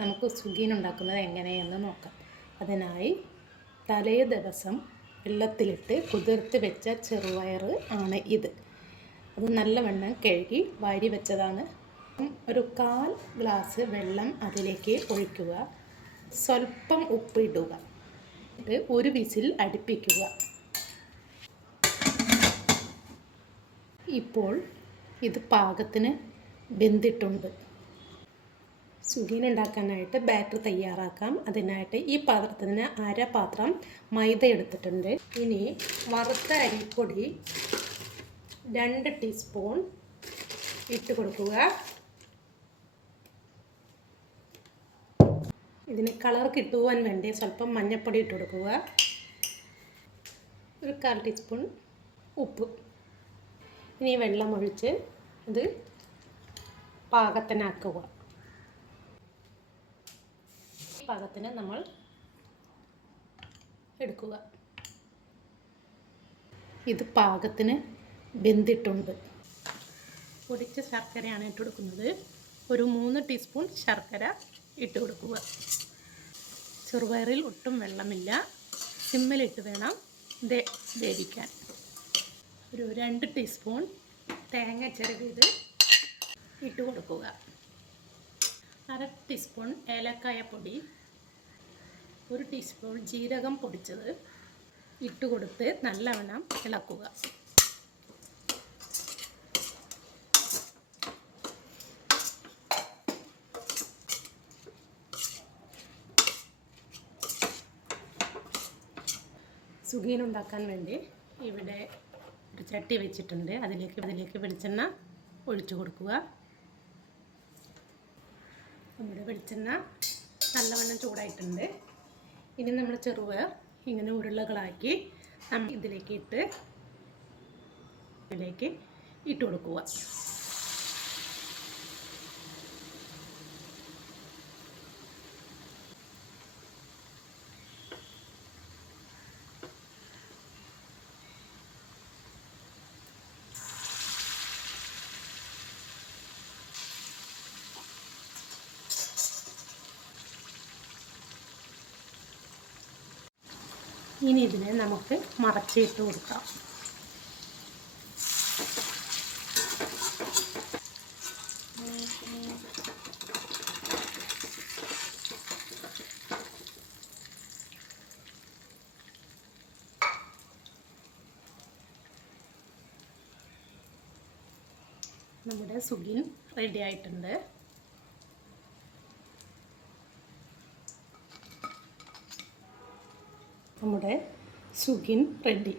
നമുക്ക് സുഗീൻ ഉണ്ടാക്കുന്നത് എങ്ങനെയെന്ന് നോക്കാം. അതിനായി തലേ ദിവസം വെള്ളത്തിലിട്ട് കുതിർത്ത് വെച്ച ചെറുപയർ ആണ് ഇത്. അത് നല്ലവണ്ണം കഴുകി വാരി വെച്ചതാണ്. ഒരു 1/4 ഗ്ലാസ് വെള്ളം അതിലേക്ക് ഒഴിക്കുക. സ്വല്പം ഉപ്പിടുക. ഒരു വിസിൽ അടുപ്പിക്കുക. ഇപ്പോൾ ഇത് പാകത്തിന് വെന്തിട്ടുണ്ട്. സുഗീൻ ഉണ്ടാക്കാനായിട്ട് ബാറ്റർ തയ്യാറാക്കാം. അതിനായിട്ട് ഈ പാത്രത്തിന് അര പാത്രം മൈദ എടുത്തിട്ടുണ്ട്. ഇനി വറുത്ത അരിപ്പൊടി 2 ടീസ്പൂൺ ഇട്ട് കൊടുക്കുക. ഇതിന് കളർ കിട്ടുവാൻ വേണ്ടി സ്വല്പം മഞ്ഞൾപ്പൊടി ഇട്ട് കൊടുക്കുക. ഒരു 1/4 ടീസ്പൂൺ ഉപ്പ്. ഇനി വെള്ളം ഒഴിച്ച് ഇത് പാകത്തിനാക്കുക. പാകത്തിന് നമ്മൾ എടുക്കുക. ഇത് പാകത്തിന് വെന്തിട്ടുണ്ട്. പൊടിച്ച ശർക്കരയാണ് ഇട്ട് കൊടുക്കുന്നത്. ഒരു 3 ടീസ്പൂൺ ശർക്കര ഇട്ട് കൊടുക്കുക. ചെറുപയറിൽ ഒട്ടും വെള്ളമില്ല. സിമ്മിലിട്ട് വേണം ഇത് വേവിക്കാൻ. ഒരു 2 ടീസ്പൂൺ തേങ്ങ ചിരവിയത് ഇട്ട് കൊടുക്കുക. 1/2 ടീസ്പൂൺ ഏലക്കായ പൊടി, 1 ടീസ്പൂൺ ജീരകം പൊടിച്ചത് ഇട്ട് കൊടുത്ത് നല്ലവണ്ണം ഇളക്കുക. സുഗീൻ ഉണ്ടാക്കാൻ വേണ്ടി ഇവിടെ ഒരു ചട്ടി വെച്ചിട്ടുണ്ട്. അതിലേക്ക് വെളിച്ചെണ്ണ ഒഴിച്ചു കൊടുക്കുക. നമ്മുടെ വെളിച്ചെണ്ണ നല്ലവണ്ണം ചൂടായിട്ടുണ്ട്. ഇനി നമ്മൾ ചെറുപയർ ഇങ്ങനെ ഉരുളകളാക്കി നമ്മൾ ഇതിലേക്ക് ഇട്ട് കൊടുക്കുക. ഇനി ഇതിനെ നമുക്ക് മറച്ചിട്ട് കൊടുക്കാം. നമ്മുടെ സുഗീൻ റെഡി ആയിട്ടുണ്ട്. നമ്മുടെ സുഗീൻ റെഡി.